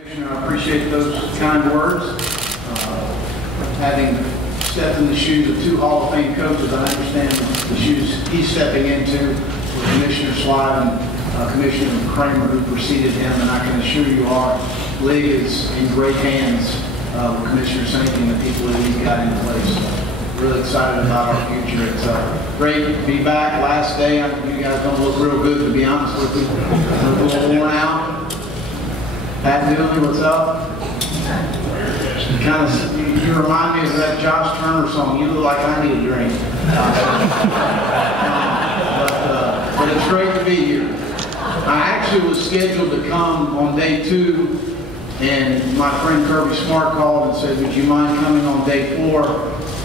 Commissioner, I appreciate those kind words. Having stepped in the shoes of two Hall of Fame coaches, I understand the shoes he's stepping into with Commissioner Slide and Commissioner Kramer, who preceded him, and I can assure you our league is in great hands with Commissioner Sankey and the people that he's got in place. So, really excited about our future. It's great to be back. Last day, you guys don't look real good, to be honest with you. A little worn out. Pat Dooley, what's up? You remind me of that Josh Turner song, "You Look Like I Need a Drink." But it's great to be here. I actually was scheduled to come on day 2, and my friend Kirby Smart called and said, "Would you mind coming on day 4?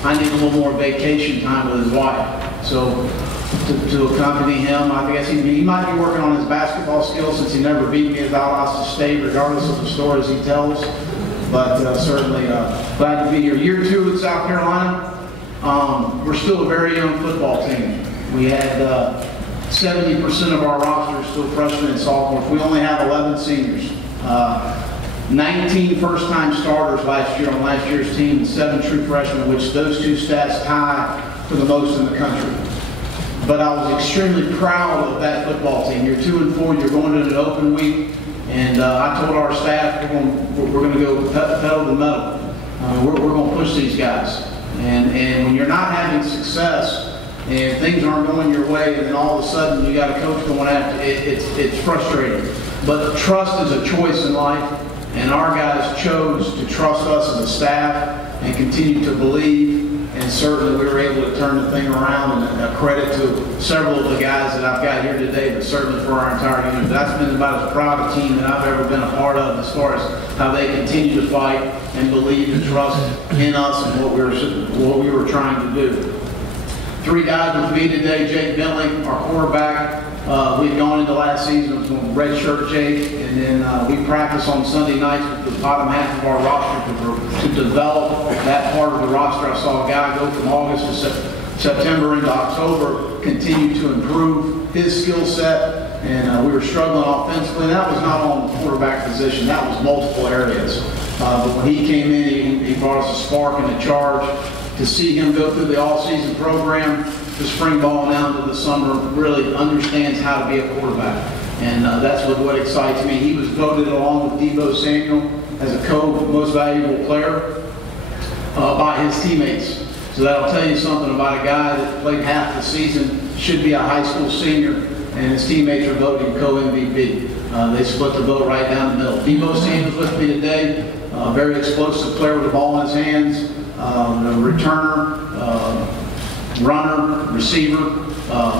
I need a little more vacation time with his wife." So to accompany him, I guess he might be working on his basketball skills since he never beat me at Valdosta State, regardless of the stories he tells. But certainly glad to be here. Year 2 in South Carolina. We're still a very young football team. We had 70% of our roster is still freshmen and sophomores. We only have 11 seniors. 19 first-time starters last year on last year's team, and 7 true freshmen, which those two stats tie for the most in the country. But I was extremely proud of that football team. You're 2 and 4. You're going to an open week. And I told our staff we're going to go pedal to the metal. We're going to push these guys. And when you're not having success and things aren't going your way, and then all of a sudden you got a coach going after it's frustrating. But trust is a choice in life, and our guys chose to trust us as a staff and continue to believe. And certainly we were able to turn the thing around, and a credit to several of the guys that I've got here today, but certainly for our entire unit. That's been about as proud a team that I've ever been a part of, as far as how they continue to fight and believe and trust in us and what we were trying to do. 3 guys with me today: Jake Bentley, our quarterback. We'd gone into last season with redshirt Jake, and then we practice on Sunday nights with the bottom half of our roster to develop that part of the roster. I saw a guy go from August to September into October, continue to improve his skill set, and we were struggling offensively. And that was not on the quarterback position; that was multiple areas. But when he came in, he brought us a spark and a charge. To see him go through the all-season program, the spring ball down to the summer, really understands how to be a quarterback. And that's what excites me. He was voted, along with Deebo Samuel, as a most valuable player by his teammates. So that'll tell you something about a guy that played half the season, should be a high school senior, and his teammates are voting co-MVP. They split the vote right down the middle. Deebo Samuel's with me today, a very explosive player with the ball in his hands. A returner, runner, receiver.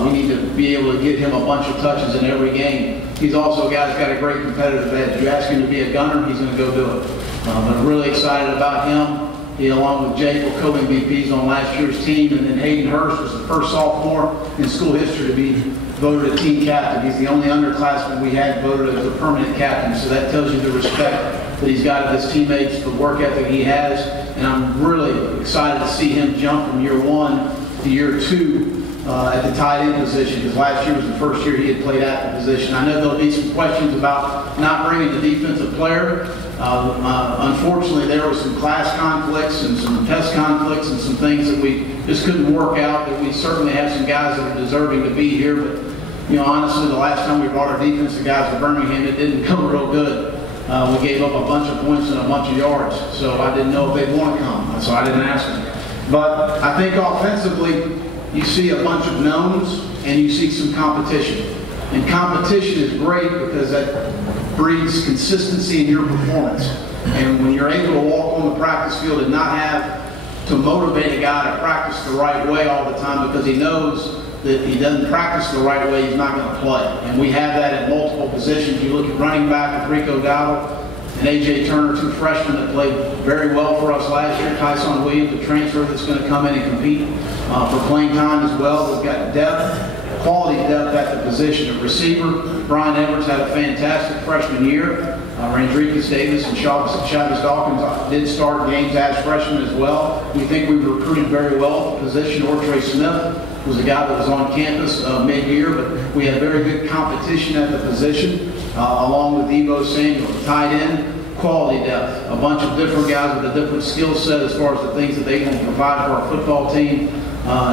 We need to be able to get him a bunch of touches in every game. He's also a guy that's got a great competitive edge. You ask him to be a gunner, he's going to go do it. But I'm really excited about him. He, along with Jake, were co-MVPs on last year's team, and then Hayden Hurst was the first sophomore in school history to be voted a team captain. He's the only underclassman we had voted as a permanent captain, so that tells you the respect that he's got of his teammates, the work ethic he has, and I'm really excited to see him jump from year 1 to year 2 at the tight end position, because last year was the first year he had played at the position. I know there'll be some questions about not bringing the defensive player. Unfortunately, there were some class conflicts and some test conflicts and some things that we just couldn't work out, but we certainly have some guys that are deserving to be here. But, you know, honestly, the last time we brought our defensive guys to Birmingham, it didn't go real good. We gave up a bunch of points and a bunch of yards, so I didn't know if they'd want to come, so I didn't ask them. But I think offensively, you see a bunch of knowns and you see some competition. And competition is great because that breeds consistency in your performance. And when you're able to walk on the practice field and not have to motivate a guy to practice the right way all the time because he knows that if he doesn't practice the right way, he's not going to play. And we have that at multiple positions. You look at running back with Rico Dowdle and A.J. Turner, 2 freshmen that played very well for us last year. Tyson Williams, the transfer that's going to come in and compete for playing time as well. We've got depth, quality depth at the position of receiver. Brian Edwards had a fantastic freshman year. Randricus Davis and Chavis Dawkins did start games as freshmen as well. We think we've recruited very well at the position. Ortre Smith was a guy that was on campus mid-year, but we had very good competition at the position, along with Deebo Samuel. Tight end, quality depth, a bunch of different guys with a different skill set as far as the things that they can provide for our football team.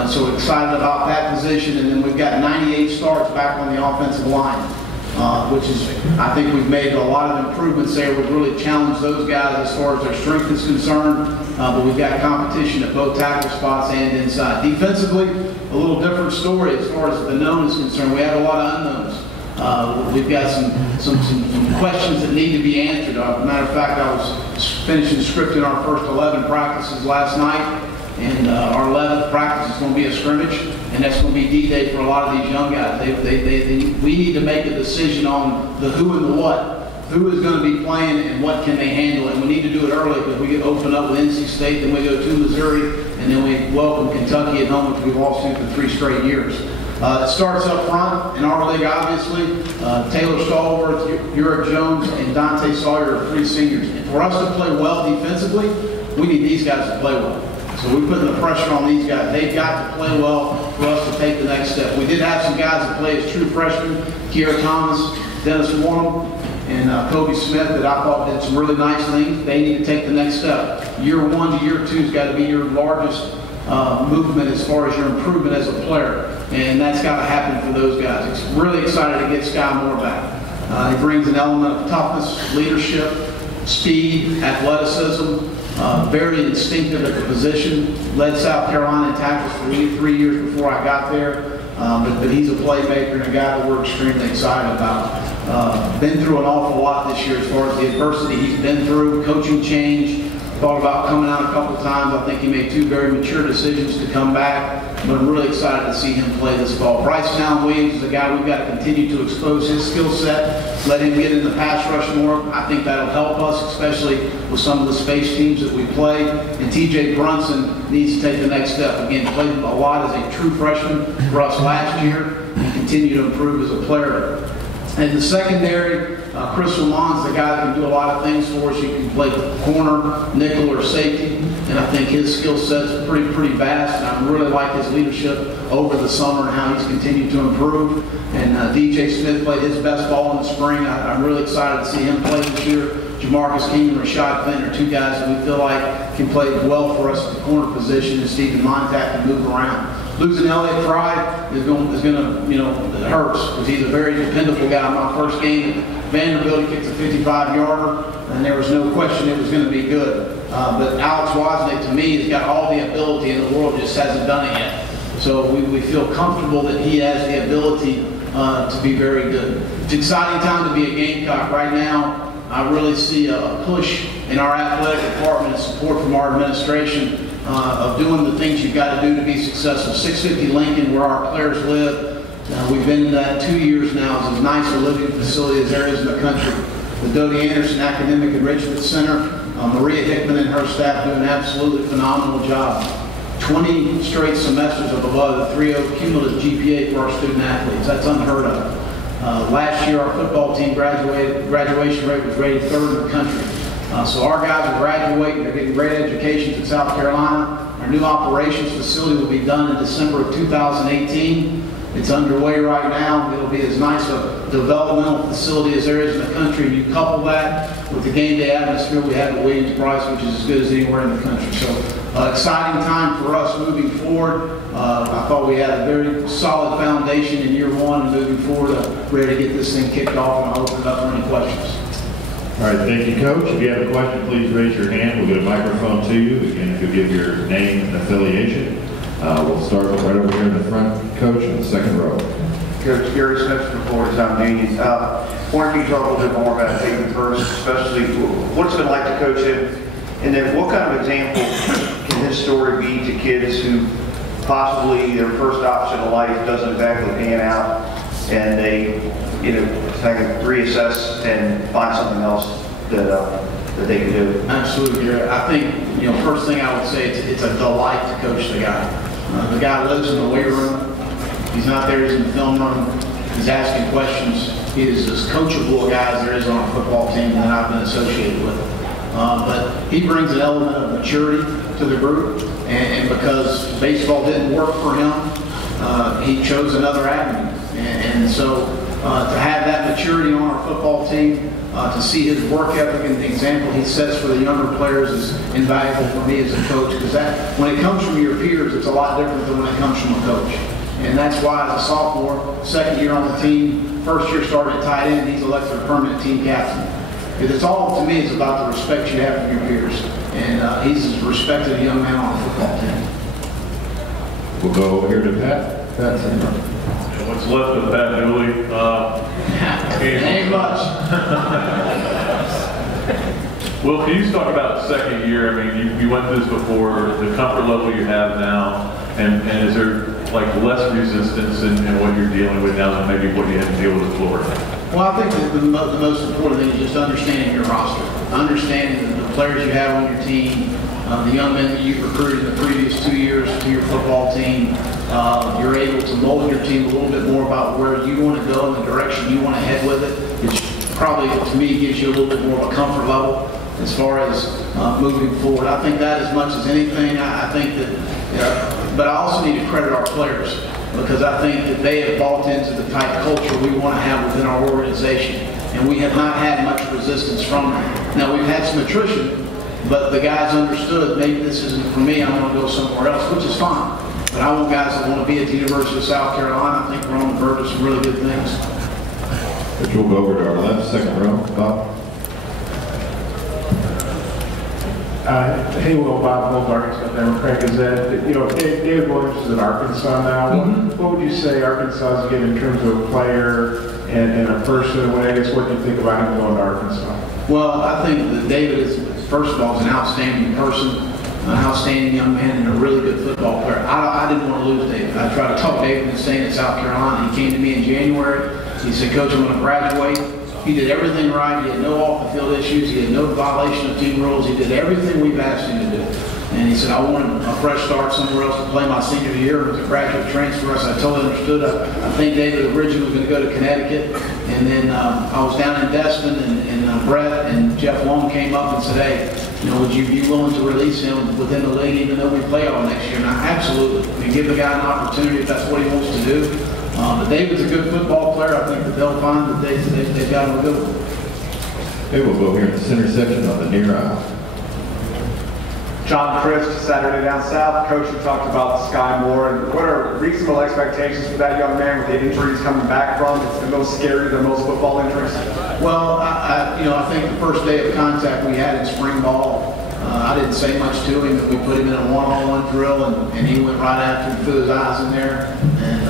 So we're excited about that position. And then we've got 98 starts back on the offensive line, which is, I think we've made a lot of improvements there. We've really challenged those guys as far as their strength is concerned, but we've got competition at both tackle spots and inside. Defensively, a little different story as far as the known is concerned. We have a lot of unknowns. We've got some questions that need to be answered. Matter of fact, I was finishing scripting our first 11 practices last night, and our 11th practice is going to be a scrimmage, and that's going to be D-Day for a lot of these young guys. We need to make a decision on the who and the what. Who is going to be playing and what can they handle, and we need to do it early because we get open up with NC State, then we go to Missouri, and then we welcome Kentucky at home, which we've lost to for 3 straight years. It starts up front in our league, obviously. Taylor Stallworth, Uric Jones, and Dante Sawyer are 3 seniors. And for us to play well defensively, we need these guys to play well. So we're putting the pressure on these guys. They've got to play well for us to take the next step. We did have some guys that play as true freshmen, Kiera Thomas, Dennis Warnham, and Kobe Smith, that I thought did some really nice things. They need to take the next step. Year 1 to year 2 has got to be your largest movement as far as your improvement as a player. And that's got to happen for those guys. It's really excited to get Sky Moore back. He brings an element of toughness, leadership, speed, athleticism, very instinctive at the position. Led South Carolina in tackles for 3 years before I got there. But he's a playmaker and a guy that we're extremely excited about. Been through an awful lot this year as far as the adversity he's been through, coaching change. Thought about coming out a couple times. I think he made 2 very mature decisions to come back, but I'm really excited to see him play this fall. Bryce Williams is a guy we've got to continue to expose his skill set, let him get in the pass rush more. I think that'll help us, especially with some of the space teams that we play. And TJ Brunson needs to take the next step. Again, played a lot as a true freshman for us last year and continue to improve as a player. And the secondary, Chris Lamont's the guy that can do a lot of things for us. He can play corner, nickel, or safety, and I think his skill set is pretty vast. And I really like his leadership over the summer and how he's continued to improve. And DJ Smith played his best ball in the spring. I'm really excited to see him play this year. Jamarcus King and Rashad Flint are 2 guys that we feel like can play well for us at the corner position, and Stephen Montack can move around. Losing Elliott Fry is going to, it hurts because he's a very dependable guy. My first game at Vanderbilt, he kicked a 55-yarder, and there was no question it was going to be good. But Alex Wozniak, to me, has got all the ability in the world, just hasn't done it yet. So we feel comfortable that he has the ability to be very good. It's an exciting time to be a Gamecock right now. I really see a push in our athletic department and support from our administration of doing the things you've got to do to be successful. 650 Lincoln, where our players live, we've been in that 2 years now. It's as nice a living facility as there is in the country. The Dodie Anderson Academic Enrichment Center, Maria Hickman and her staff do an absolutely phenomenal job. 20 straight semesters of above the 3.0 cumulative GPA for our student athletes. That's unheard of. Last year, our football team graduation rate was rated 3rd in the country. So our guys are graduating, they're getting great educations at South Carolina. Our new operations facility will be done in December of 2018. It's underway right now. It'll be as nice a developmental facility as there is in the country. You couple that with the game day atmosphere we have at Williams-Brice, which is as good as anywhere in the country. So exciting time for us moving forward. I thought we had a very solid foundation in year 1, and moving forward, ready to get this thing kicked off, and I'll open it up for any questions. All right, thank you, Coach. If you have a question, please raise your hand. We'll get a microphone to you. Again, if you'll give your name and affiliation. We'll start right over here in the front, Coach, in the 2nd row. Coach Gary Smith from Florida Town Union. Wondering if you talk a little bit more about Hayden first, especially what's it been like to coach him, and then what kind of example can his story be to kids who possibly their first option in life doesn't exactly pan out, and they, kind of reassess and find something else that they can do. Absolutely. I think, first thing I would say, it's a delight to coach the guy. The guy lives in the weight room. He's not there, he's in the film room. He's asking questions. He is as coachable a guy as there is on a football team that I've been associated with. But he brings an element of maturity to the group, and because baseball didn't work for him, he chose another avenue. And so to have that maturity on our football team, to see his work ethic and the example he sets for the younger players is invaluable for me as a coach, because that, when it comes from your peers, it's a lot different than when it comes from a coach. And that's why as a sophomore, second year on the team, first year starting at tight end, he's elected a permanent team captain. Because it's all, to me, is about the respect you have for your peers. And he's as respected a young man on the football team. We'll go over here to Pat. Pat, what's left of Pat Dooley? Ain't much. Well, can you just talk about the second year? I mean, you went through this before, the comfort level you have now, and is there like less resistance in what you're dealing with now than maybe what you had to deal with at Florida? Well, I think that the most important thing is just understanding your roster, understanding the players you have on your team, the young men that you've recruited in the previous 2 years to your football team. You're able to mold your team a little bit more about where you want to go and the direction you want to head with it, which probably, to me, gives you a little bit more of a comfort level as far as moving forward. I think that as much as anything, I think that, but I also need to credit our players, because I think that they have bought into the type of culture we want to have within our organization, and we have not had much resistance from them. Now, we've had some attrition, but the guys understood, maybe this isn't for me, I want to go somewhere else, which is fine. But I want guys that want to be at the University of South Carolina. I think we're on the verge of some really good things. Which we'll go over to our left, second row. Bob. Hey, Will, Bob Wolf, Arkansas Democrat Gazette. You know, David Williams is at Arkansas now. What would you say Arkansas is getting in terms of a player and a person? I guess what do you think about him going to Arkansas? Well, I think that David is, first of all, is an outstanding person, an outstanding young man, and a really good football player. I didn't want to lose David. I tried to talk David into staying in South Carolina. He came to me in January. He said, Coach, I'm going to graduate. He did everything right. He had no off-the-field issues. He had no violation of team rules. He did everything we've asked him to do. And he said, I wanted a fresh start somewhere else to play my senior year as a graduate transfer. I said, I totally understood. I think David originally was going to go to Connecticut. And then I was down in Destin, and Brett and Jeff Long came up and said, hey, you know, would you be willing to release him within the league even though we play all next year? And I absolutely. We give the guy an opportunity if that's what he wants to do. But David's a good football player. I think that they'll find that they've got him a good one. Okay, we'll go here in the center section on the near aisle. John Christ, Saturday Down South. Coach, you talked about Sky Moore, and what are reasonable expectations for that young man with the injuries coming back from? It's the most scary than most football injuries. Well, I think the first day of contact we had in spring ball, I didn't say much to him, but we put him in a one-on-one drill, and he went right after and threw his eyes in there, and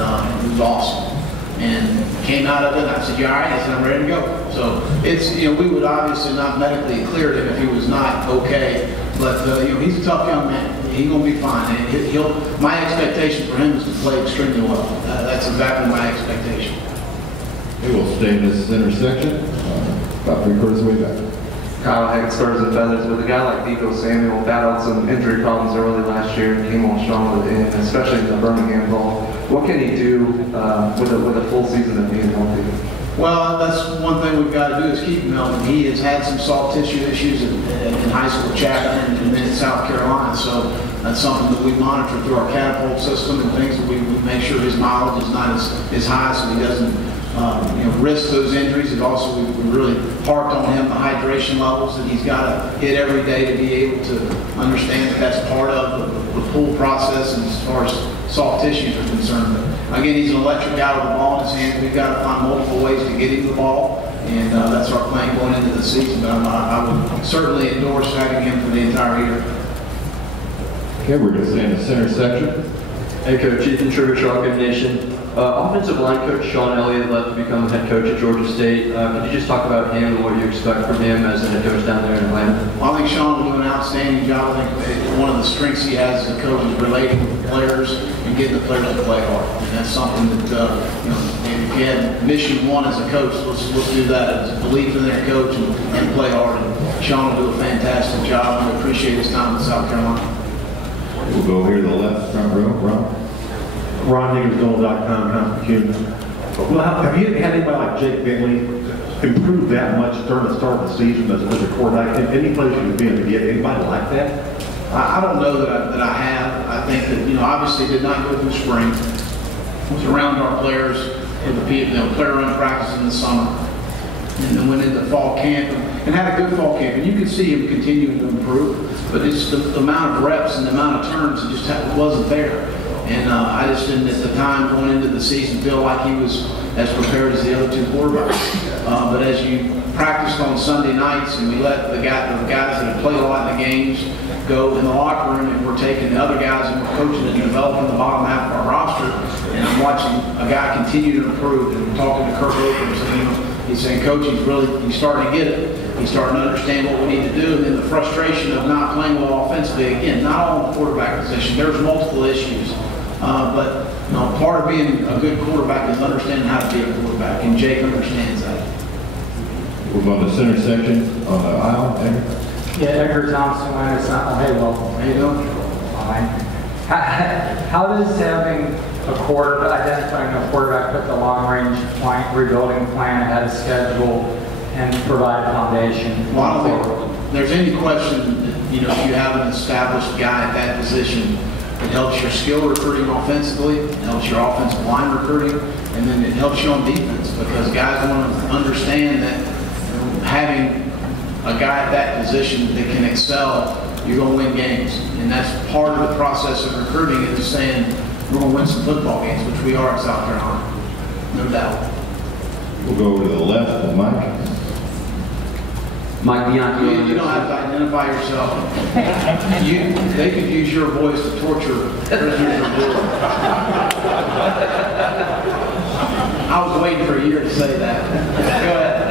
it was awesome. And came out of it, and I said, you all right? He said, I'm ready to go. So it's, you know, we would obviously not medically clear him if he was not okay, but you know, he's a tough young man. He's going to be fine. And my expectation for him is to play extremely well. That's exactly my expectation. Okay, we'll stay in this center section, about 3/4 of the way back. Kyle Hackett, Spurs and Feathers. With a guy like Deco Samuel battled some injury problems early last year and came on strong with it, especially in the Birmingham Bowl. What can he do with a full season of being healthy? Well, that's one thing we've got to do is keep him healthy. He has had some soft tissue issues in high school at Chapman and then in South Carolina, so that's something that we monitor through our catapult system and things that we make sure his mileage is not as high so he doesn't risk those injuries. And also we really harped on him the hydration levels that he's got to hit every day to be able to understand that that's part of the pull process and as far as soft tissues are concerned. But again, he's an electric guy with the ball in his hands. We've got to find multiple ways to get him the ball, and that's our plan going into the season. But I would certainly endorse having him for the entire year. Okay, we're going to stay in the center section. Hey Coach, Ethan Trigger, Shotgun Nation. Offensive line coach Sean Elliott left to become head coach at Georgia State. Could you just talk about him and what you expect from him as a head coach down there in Atlanta? Well, I think Sean will do an outstanding job. I think one of the strengths he has as a coach is relating with the players and getting the players to play hard. And that's something that, if you had mission one as a coach, let's do that. As a belief in their coach and play hard. And Sean will do a fantastic job. I appreciate his time in South Carolina. We'll go here to the left front row. Ron. RonHigginsGold.com, Well, have you had anybody like Jake Bentley improve that much during the start of the season as a quarterback? Any place you've been to get anybody like that? I don't know that I have. I think that, obviously did not go through spring. Was around our players for the people, player run practice in the summer. And then went into fall camp and had a good fall camp. And you could see him continuing to improve, but it's the amount of reps and the amount of turns that just wasn't there. And I just didn't, at the time, going into the season, feel like he was as prepared as the other two quarterbacks. But as you practiced on Sunday nights and we let the guys that had played a lot in the games go in the locker room, and we're taking the other guys and we're coaching and developing the bottom half of our roster, and I'm watching a guy continue to improve, and I'm talking to Kirk Oakers, and he's saying, Coach, he's starting to get it. He's starting to understand what we need to do, and then the frustration of not playing well offensively, again, not all in the quarterback position. There's multiple issues. But part of being a good quarterback is understanding how to be a quarterback, and Jake understands that. We'll go to the center section on the aisle. Edgar. Yeah, Edgar Thompson, when it's not, hey, well, How you doing? fine. How does having identifying a quarterback, put the long-range rebuilding plan ahead of schedule and provide a foundation? Well, I don't think there's any question that, if you have an established guy at that position, it helps your skill recruiting offensively, it helps your offensive line recruiting, and then it helps you on defense, because guys want to understand that having a guy at that position that can excel, you're going to win games. And that's part of the process of recruiting, is saying we're going to win some football games, which we are at South Carolina, no doubt. We'll go over to the left with Mike. Mike Bianchi. You don't have to identify yourself. They could use your voice to torture prisoners of war. I was waiting for a year to say that. Go ahead.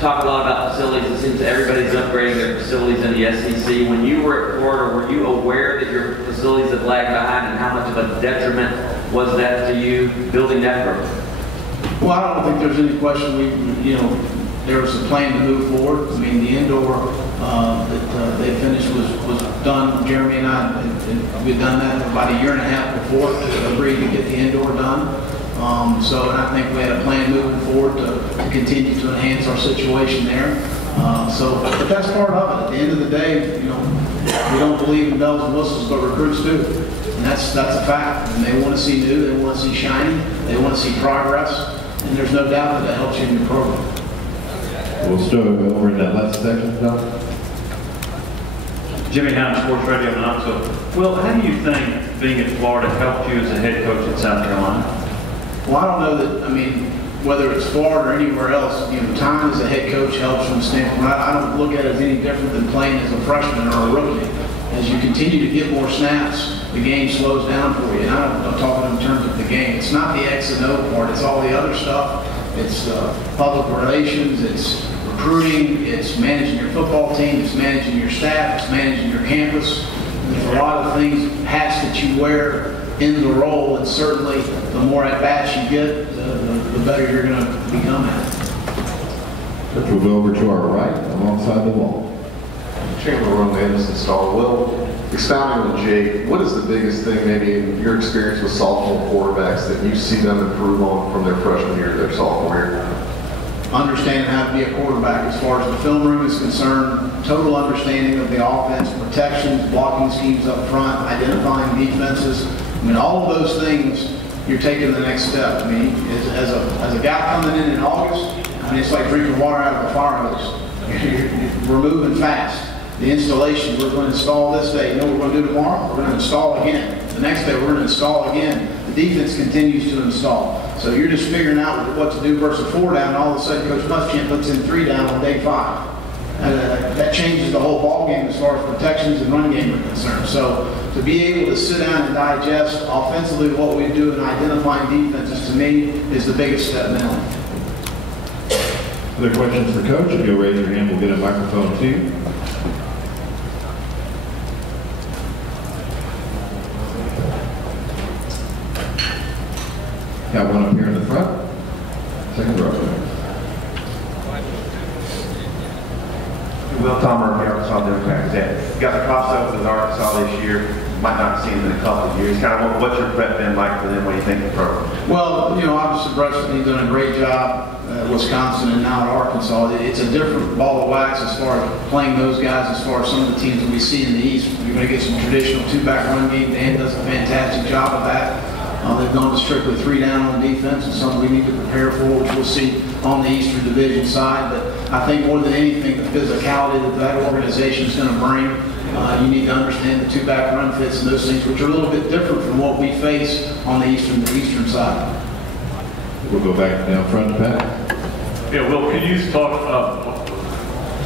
Talk a lot about facilities. It seems everybody's upgrading their facilities in the SEC. When you were at Florida, were you aware that your facilities had lagged behind, and how much of a detriment was that to you building that program? Well, I don't think there's any question. There was a plan to move forward. I mean, the indoor that they finished was done. Jeremy and I, we'd done that about a year and a half before, agreed to get the indoor done. And I think we had a plan moving forward to continue to enhance our situation there. But that's part of it. At the end of the day, we don't believe in bells and whistles, but recruits do. And that's a fact. And they want to see new, they want to see shiny, they want to see progress, and there's no doubt that helps you in your program. We'll start over in that left section, Doug. Jimmy Hines, Sports Radio in Knoxville. Well, how do you think being in Florida helped you as a head coach in South Carolina? Well, I don't know that, whether it's Florida or anywhere else, time as a head coach helps from the standpoint. I don't look at it as any different than playing as a freshman or a rookie. As you continue to get more snaps, the game slows down for you. And I'm talking in terms of the game. It's not the X and O part, it's all the other stuff. It's public relations, it's recruiting, it's managing your football team, it's managing your staff, it's managing your campus. There's a lot of things, hats that you wear in the role, and certainly the more at-bats you get, the better you're going to become at it. We'll go over to our right, alongside the wall. Chamber Room Anderson Star. Well, expounding on Jake, what is the biggest thing, maybe in your experience with sophomore quarterbacks, that you see them improve on from their freshman year to their sophomore year? Understanding how to be a quarterback as far as the film room is concerned, total understanding of the offense, protections, blocking schemes up front, identifying defenses. All of those things, you're taking the next step. As a guy coming in August, it's like drinking water out of a fire hose. We're moving fast. The installation, we're going to install this day. You know what we're going to do tomorrow? We're going to install again. The next day, we're going to install again. The defense continues to install. So you're just figuring out what to do versus 4 down, and all of a sudden Coach Muschamp puts in 3 down on day 5. That changes the whole ball game as far as protections and run game are concerned. So to be able to sit down and digest offensively what we do in identifying defenses, to me, is the biggest step now. Other questions for Coach? If you'll raise your hand, we'll get a microphone to you. Got one up here in the front. Second row. Will Tom Murphy, Arkansas Democrat. You got the crossover with Arkansas this year. Might not see him in a couple of years. Kind of what's your prep been like for them? What do you think of the program? Well, obviously Breslin done a great job at Wisconsin and now at Arkansas. It's a different ball of wax as far as playing those guys, as far as some of the teams that we see in the East. You're going to get some traditional 2-back run game. Dan does a fantastic job of that. They've gone to strictly 3 down on defense, and something we need to prepare for, which we'll see on the Eastern Division side. But I think more than anything, the physicality that organization is going to bring, you need to understand the 2-back run fits and those things, which are a little bit different from what we face on the Eastern side. We'll go back down front to Pat. Yeah, Will, can you talk,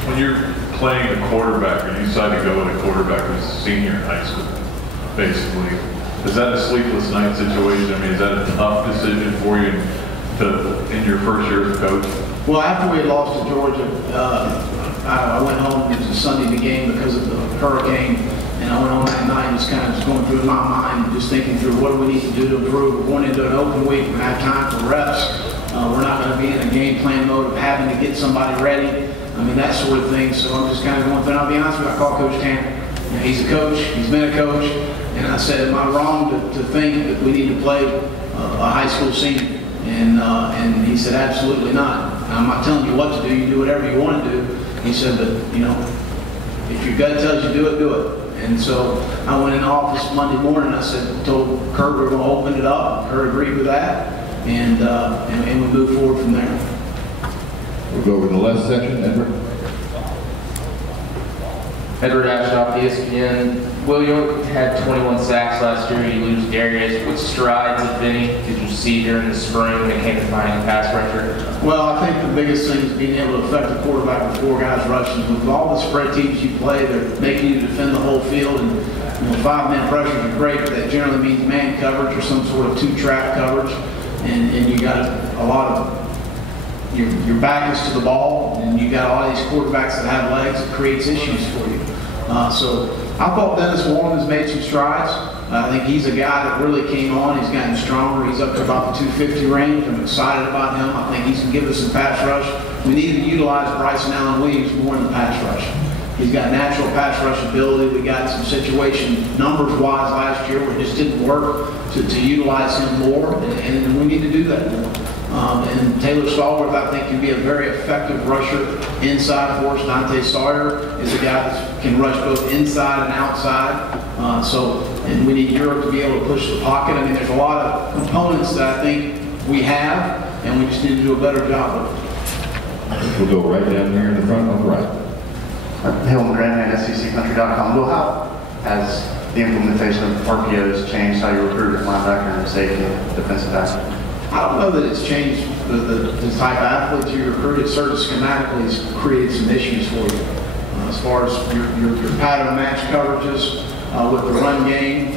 when you're playing a quarterback, or you decide to go with a quarterback who's a senior in high school, basically, is that a sleepless night situation? I mean, is that a tough decision for you in your first year as a coach? Well, after we had lost to Georgia, I went home. It was a Sunday game because of the hurricane, and I went home that night just kind of going through my mind, just thinking through what do we need to do to improve. We're going into an open week. We have time for reps. We're not going to be in a game plan mode of having to get somebody ready. I mean, that sort of thing. So I'm just kind of going through. And I'll be honest with you, I called Coach Tanner. You know, he's a coach. He's been a coach. And I said, am I wrong to think that we need to play a high school senior? And he said, absolutely not. I'm not telling you what to do. You do whatever you want to do. He said, but, you know, if your gut tells you do it, do it. And so I went in the office Monday morning. I told Kurt we're going to open it up. Kurt agreed with that. And we move forward from there. We'll go over the left section, Edward. Edward Ashoff, ESPN. Will, you had 21 sacks last year. You lose Darius. What strides, if any, did you see during the spring when it came to finding a pass rusher? Well, I think the biggest thing is being able to affect the quarterback with 4 guys rushing. With all the spread teams you play, they're making you defend the whole field. And 5-man pressures are great, but that generally means man coverage or some sort of 2-trap coverage. And you got a lot of your back is to the ball, and you got a lot of these quarterbacks that have legs. It creates issues for you. So I thought Dennis Warren has made some strides. I think he's a guy that really came on. He's gotten stronger. He's up to about the 250 range. I'm excited about him. I think he's going to give us some pass rush. We need to utilize Bryson Allen Williams more in the pass rush. He's got natural pass rush ability. We got some situation numbers-wise last year where it just didn't work to utilize him more, and we need to do that more. And Taylor Stallworth, I think, can be a very effective rusher inside for us. Dante Sawyer is a guy that can rush both inside and outside. And we need Europe to be able to push the pocket. I mean, there's a lot of components that I think we have, and we just need to do a better job of it. We'll go right down here in the front on the right. Hillman Graham at SECCountry.com. Well, how has the implementation of RPOs changed how you recruit a linebacker and safety and defensive back? I don't know that it's changed the type of athletes you recruit. It certainly schematically has created some issues for you. As far as your pattern match coverages with the run game,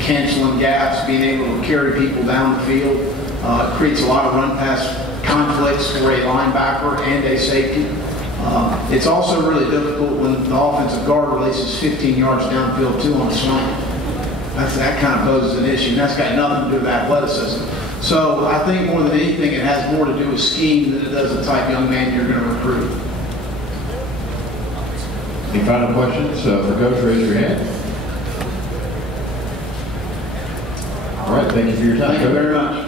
canceling gaps, being able to carry people down the field. It creates a lot of run-pass conflicts for a linebacker and a safety. It's also really difficult when the offensive guard releases 15 yards downfield too on a swing. That kind of poses an issue, and that's got nothing to do with athleticism. So I think more than anything, it has more to do with scheme than it does the type of young man you're going to recruit. Any final questions for Coach? Raise your hand. All right, thank you for your time. Thank you very much.